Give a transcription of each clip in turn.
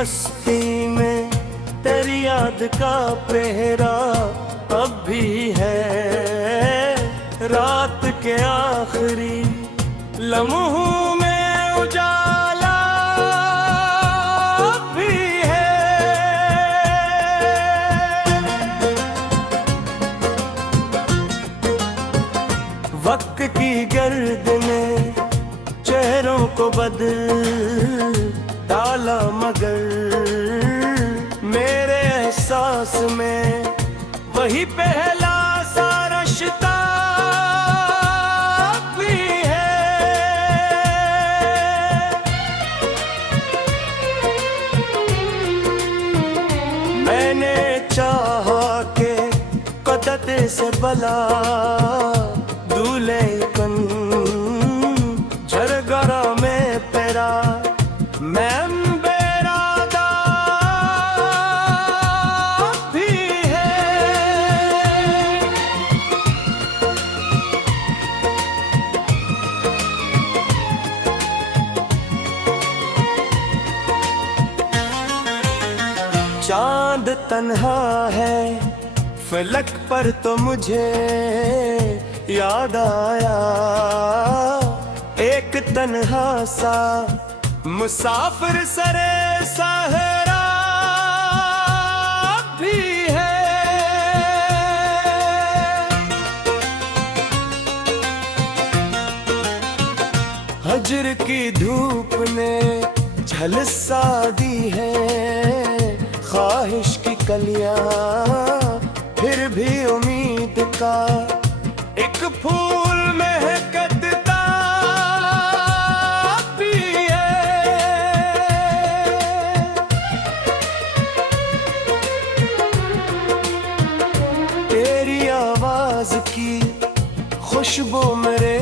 बस्ती में तेरी याद का पहरा अब भी है। रात के आखिरी लम्हों में उजाला अब भी है। वक्त की गर्द ने चेहरों को बदल डाला, मगर मेरे एहसास में वही पहला सा रिश्ता भी है। मैंने चाहा के कदत से बला दूल्हे कन झरगरा में पेरा मैं बेरादा भी है। चांद तन्हा है फलक पर तो मुझे याद आया, एक तन्हा सा मुसाफिर सरे सहरा भी है। हजर की धूप ने झलसा दी है ख्वाहिश की कलियां, फिर भी उम्मीद का एक फूल महकता भी है। तेरी आवाज की खुशबू मेरे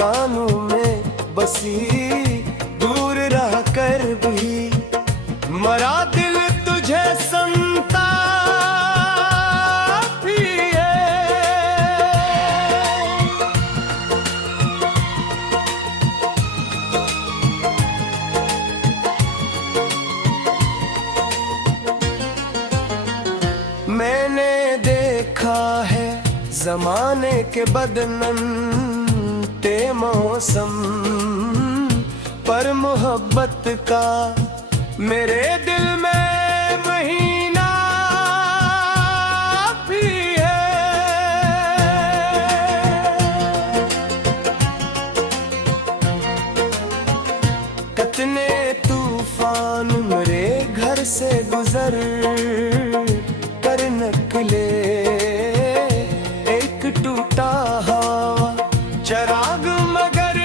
कानों में बसी, दूर रह कर भी मरा दिल तुझे सुनता भी है। मैंने देखा है जमाने के बदनते मौसम, पर मोहब्बत का मेरे दिल में महीना भी है। कितने तूफान मेरे घर से गुजर कर निकले, एक टूटा हवा चराग मगर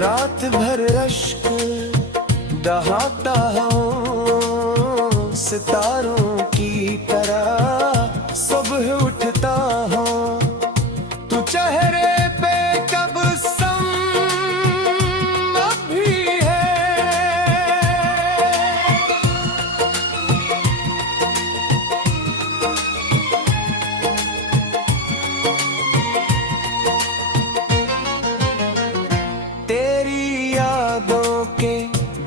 रात भर रश्क दहाता हूँ सितारों की तरह, सुबह उठता हूँ तू चेहरे पे कब सम भी है। तेरी यादों के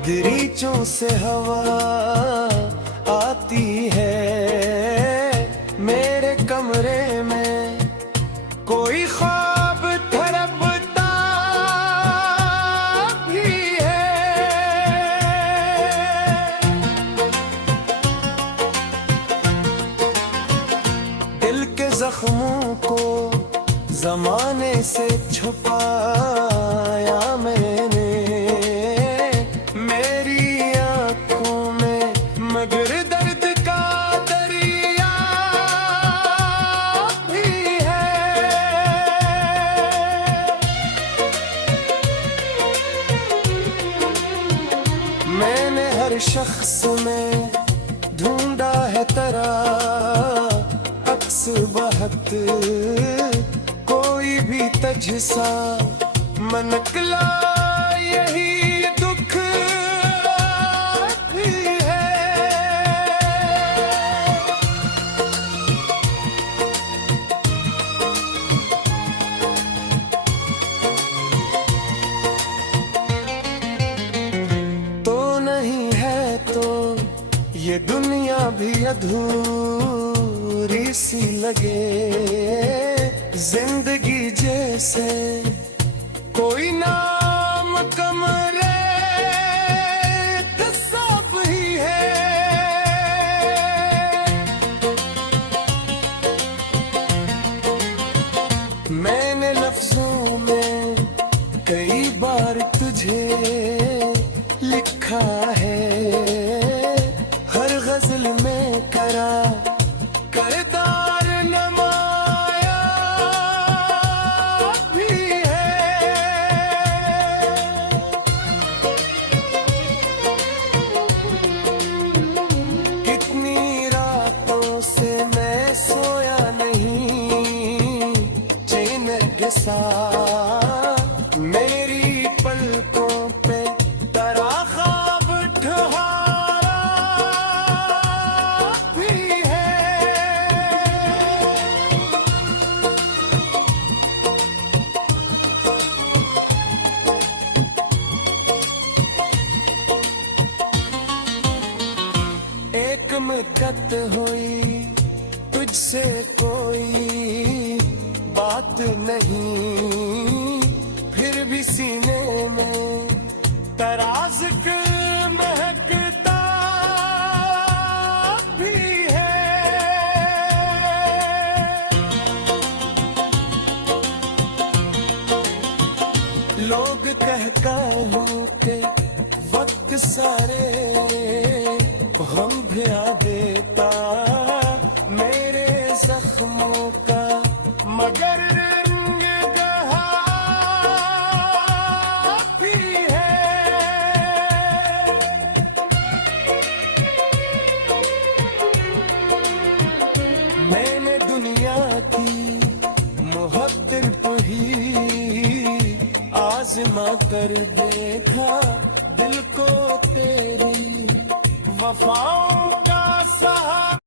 दरीचों से हवा आती है, मेरे कमरे में कोई ख्वाब तड़पता भी है। दिल के जख्मों को जमाने से छुपाया मैंने, मेरी आंखों में मगर दर्द का दरिया भी है। मैंने हर शख्स में ढूंढा है तेरा अक्स बहत, कोई भी तजसा मनकला यही दुख भी है। अधूरी सी लगे जिंदगी जैसे कोई नाम कमरे सब ही है। मैंने लफ्जों में कई बार तुझे लिखा है, हर गजल में करा करदार नमाया भी है। कितनी रातों से मैं सोया नहीं चैन के साथ, मेरी पलकों पे तरा ख्वाब ठहरा भी है। एक मुद्दत हुई तुझसे कोई बात नहीं, फिर भी सीने में तराज़ महकता भी है। लोग कहूँ के वक्त सारे हम भिया देता मेरे जख्मों का, मगर रंग गहा भी है। मैंने दुनिया की मुहब्बत ही आजमा कर देखा, दिल को तेरी वफाओं का सहारा।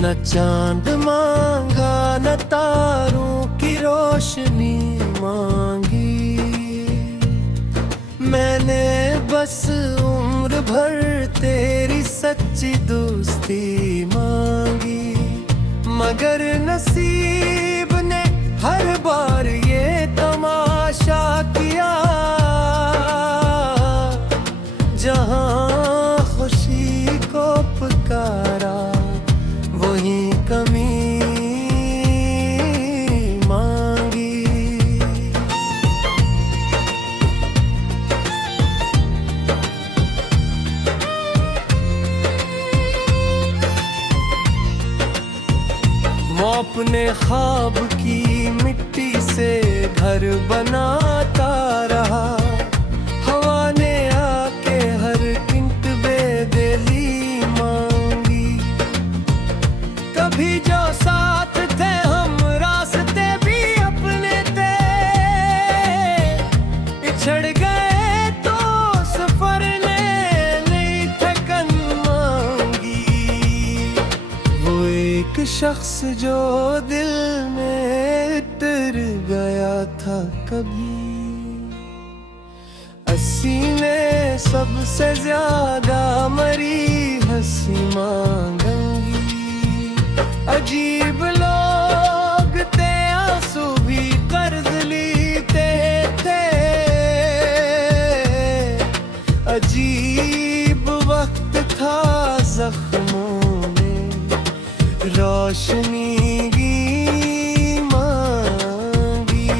न चांद मांगा न तारों की रोशनी मांगी, मैंने बस उम्र भर तेरी सच्ची दोस्ती मांगी। मगर नसीब ने हर बार ये तमाशा किया, जहां खुशी को पुकारा वही कमी मांगी। वो अपने ख्वाब की मिट्टी से घर बनाता रहा, हवा ने आके हर इंट बेदली मांगी। कभी जो साथ थे हम रास्ते भी अपने थे, पिछड़ गए तो सफर ने नई थकन मांगी। वो एक शख्स जो दिल में उतर गया था कभी, 80 ने सबसे ज्यादा मरी हंसी मांगेंगी। अजीब लोग थे आंसू भी कर्ज लेते थे, अजीब वक्त था जख्मों में रोशनी की मांगी।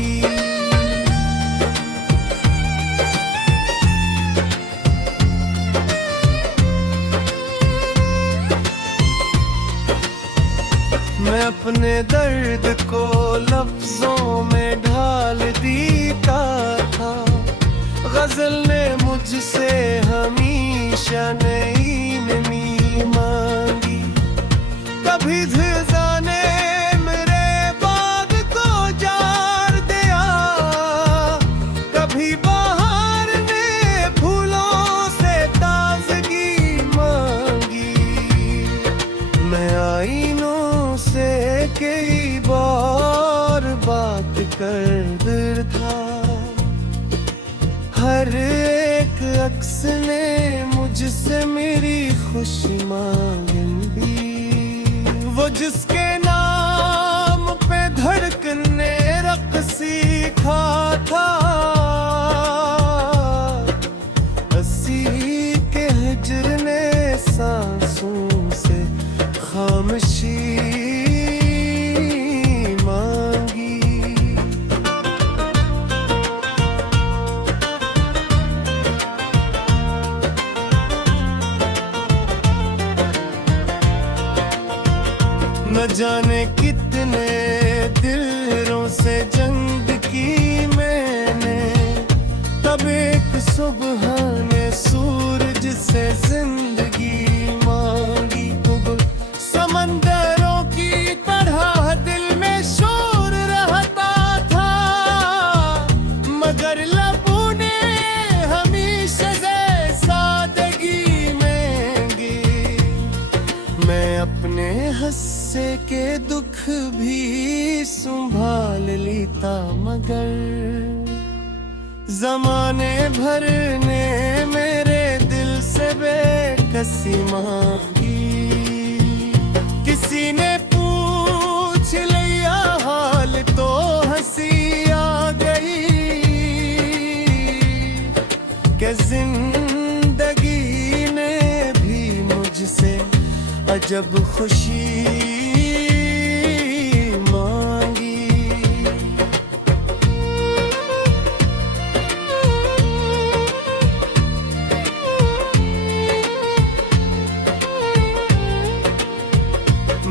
मैं अपने दर्द को लफ्जों में ढाल देता था, गजल ने मुझसे हमेशा नई नमी मांगी। कभी ज़िज़ा ने मेरे बाग को जार दिया, कभी बहार ने फूलों से जिसने मुझसे मेरी खुशी मांगी, वो जिसके नाम पे धड़कने रख सीखा था, हंसी के हिज्र ने सांसों से खामोशी न जाने कितने दिलों से जंग की मैंने, तब एक सुबह ने सूरज से जिंदगी मांगी। समंदरों की तरह दिल में शोर रहता था, मगर लबों ने हमेशा से सादगी मांगी। मैं अपने हंसे के दुख भी संभाल लेता, मगर जमाने भर ने मेरे दिल से बेकसी मांगी। किसी ने पूछ लिया हाल तो हंसी आ गई, कि जिंदगी ने भी मुझसे अजब खुशी मांगी।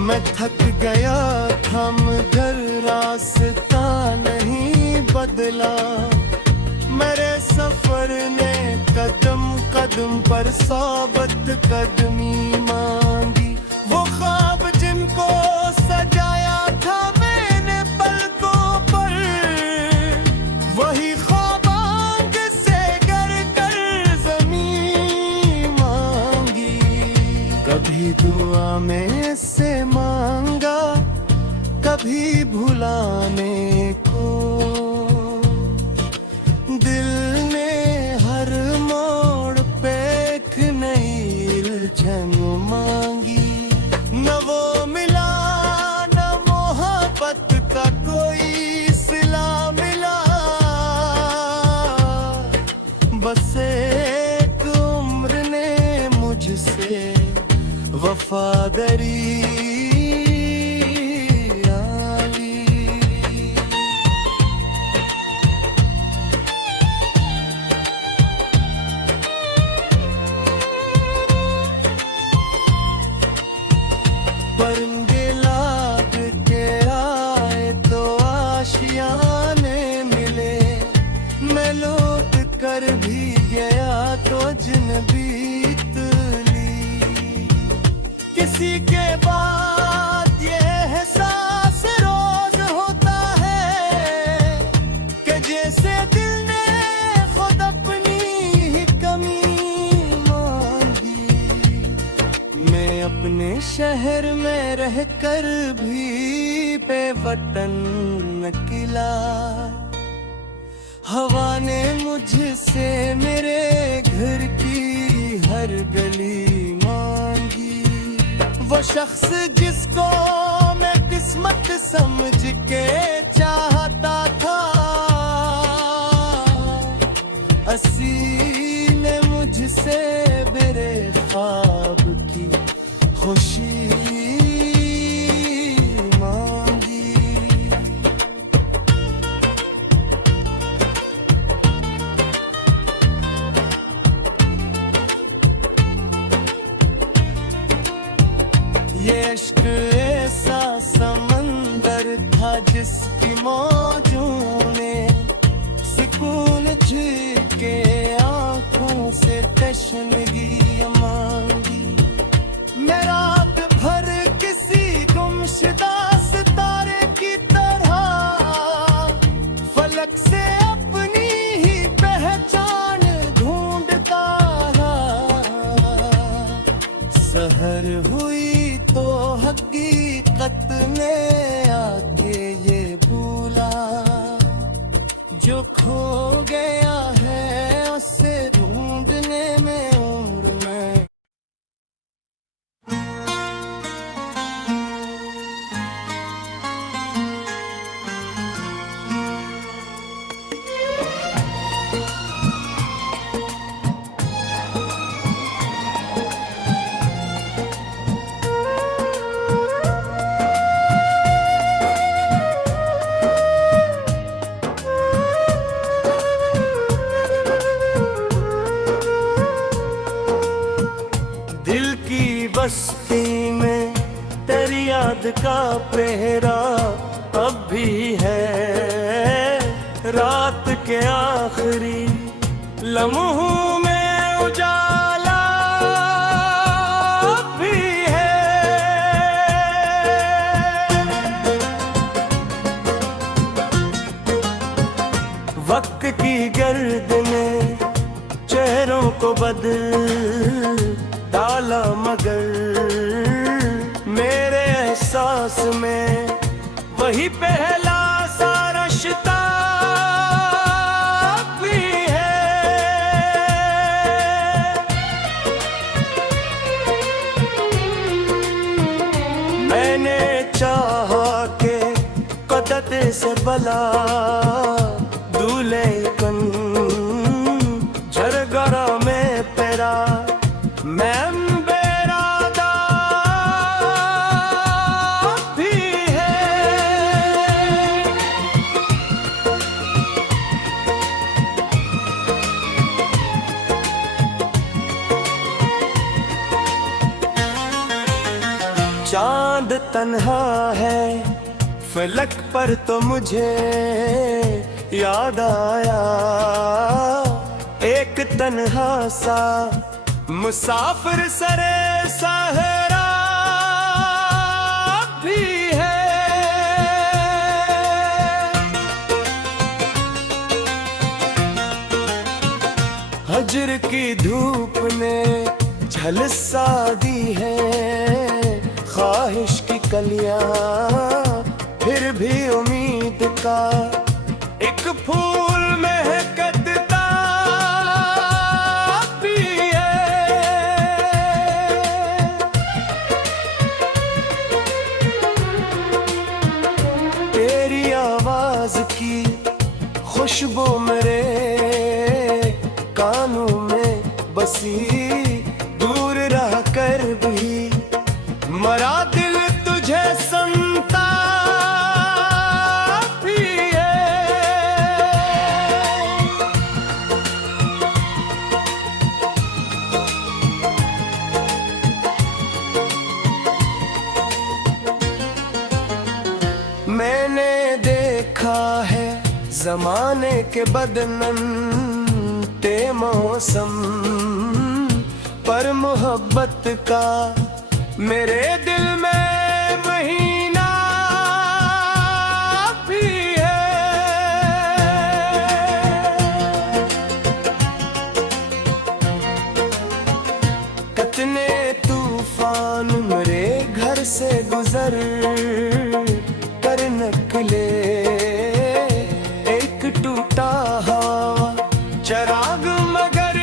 मैं थक गया था मगर रास्ता नहीं बदला, मेरे सफर ने कदम कदम पर साबत कदमी मांगी। वो ख्वाब जिनको सजाया था मैंने पलकों पर, वही ख्वाब आग से गर कर ज़मीं मांगी। कभी दुआ में से मांगा, कभी भुलाने को, दिल ने हर मोड़ पे एक नई उलझन मांगी। न वो मिला न मोहब्बत का कोई सिला मिला, बस एक उम्र ने मुझसे वफादारी परंदे लाग के आए तो आशियाने मिले, मैं लौट कर भी गया तो अजनबी तुली। किसी के बाद ये एहसास रोज होता है, कि जैसे दिल ने खुद अपनी ही कमी मांगी। मैं अपने शहर में रहकर भी बेवतन निकला, हवा ने मुझसे मेरे घर की हर गली मांगी। वो शख्स जिसको मैं किस्मत समझ के चाहता था, असी ने मुझसे मेरे ख्वाब की खुशी मांगी। ये इश्क ऐसा समंदर था जिसकी मौजों ने सुकून झिके आंखों से तशनगी मांगी। मैं रात भर किसी गुमशुदा सितारे की तरह फलक से अपनी ही पहचान ढूंढता रहा। सहर हुई तो हकीकत ने आके ये भूला, जो खो गया है उसे ढूंढने में मस्ती में तेरी याद का पहरा अब भी है। रात के आखिरी लम्हों में उजाला अब भी है। वक्त की गर्द ने चेहरों को बदल डाला, मगर मेरे एहसास में वही पहला सा रिश्ता भी है। मैंने चाहा के कदत से बला दूल्हे कन झरगरा में पेरा मैम बेरादा भी है। चांद तन्हा है फलक पर तो मुझे याद आया, एक तन्हा सा मुसाफिर सरे सहरा भी है। हजर की धूप ने झलसा दी है ख्वाहिश की कलियां, फिर भी उम्मीद का एक फूल महकता भी है। तेरी आवाज की खुशबू मेरे कानों में बसी, दूर रह कर भी मरा दिल तुझे सुनता भी है। मैंने देखा है जमाने के बदनते मौसम, पर मोहब्बत का मेरे दिल में महीना भी है। कितने तूफान मेरे घर से गुजर कर निकले, एक टूटा हवा चराग मगर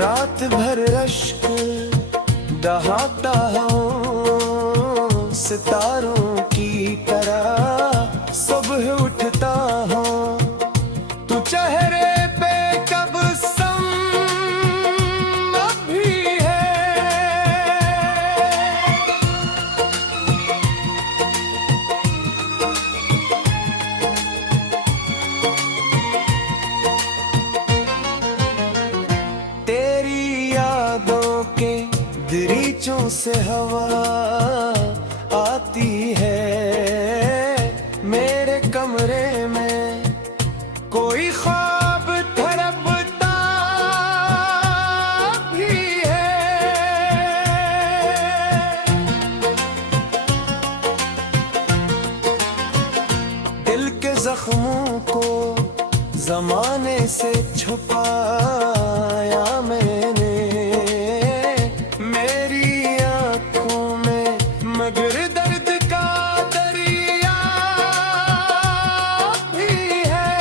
रात भर रश्क दहाता हूँ सितारों की तरह, सुबह उठता हूँ तू चेहरे पे कब सम भी है। तेरी यादों के दरीचों से हवा आती है, मेरे कमरे में कोई ख्वाब तड़पता भी है। दिल के जख्मों को जमाने से छुपाया मैंने, मेरी आंखों में मगर दर्द का दरिया भी है।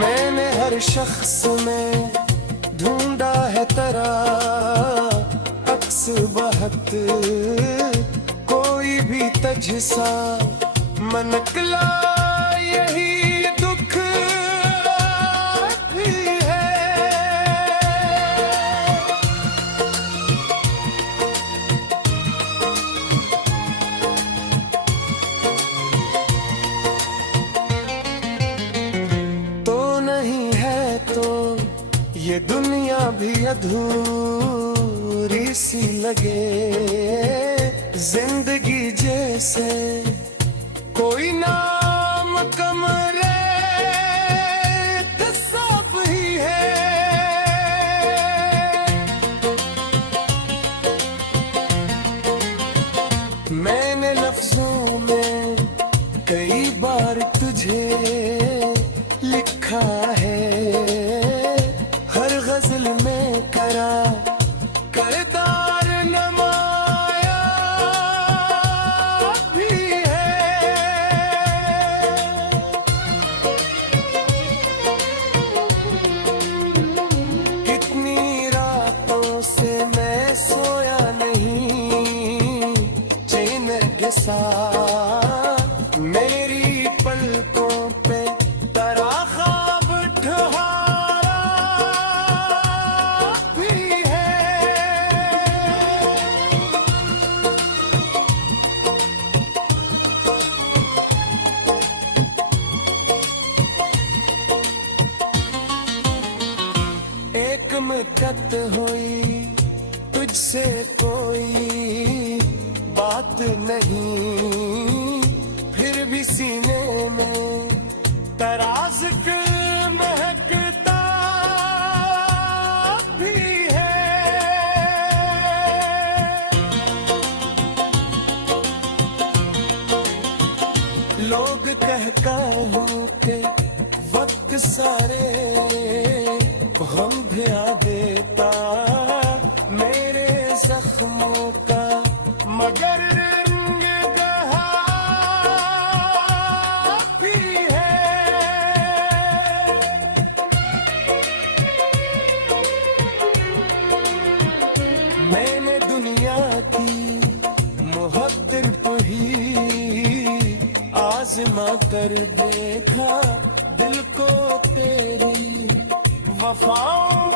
मैंने हर शख्स में ढूंढा है तेरा अक्स बहत, कोई भी तजसा मनकला यही दुख भी है। भी अधूरी सी लगे, जिंदगी जैसे कोई नाम कमरे सब ही है। मैंने लफ्जों में कई बार तुझे लिखा है, हर गजल में करा करदार नमाया भी है। कितनी रातों से मैं सोया नहीं चैन के साथ, मेरी पलकों पे तरा ख्वाब ठहरा भी है। एक मुद्दत हुई तुझसे कोई बात नहीं, फिर भी सीने में तराज के महकता भी है। लोग कहूँ के वक्त सारे हम भिया देता मेरे जख्मों का, मगर रंग कहा भी है। मैंने दुनिया की मोहब्बत ही आजमा कर देखा, दिल को तेरी वफाओं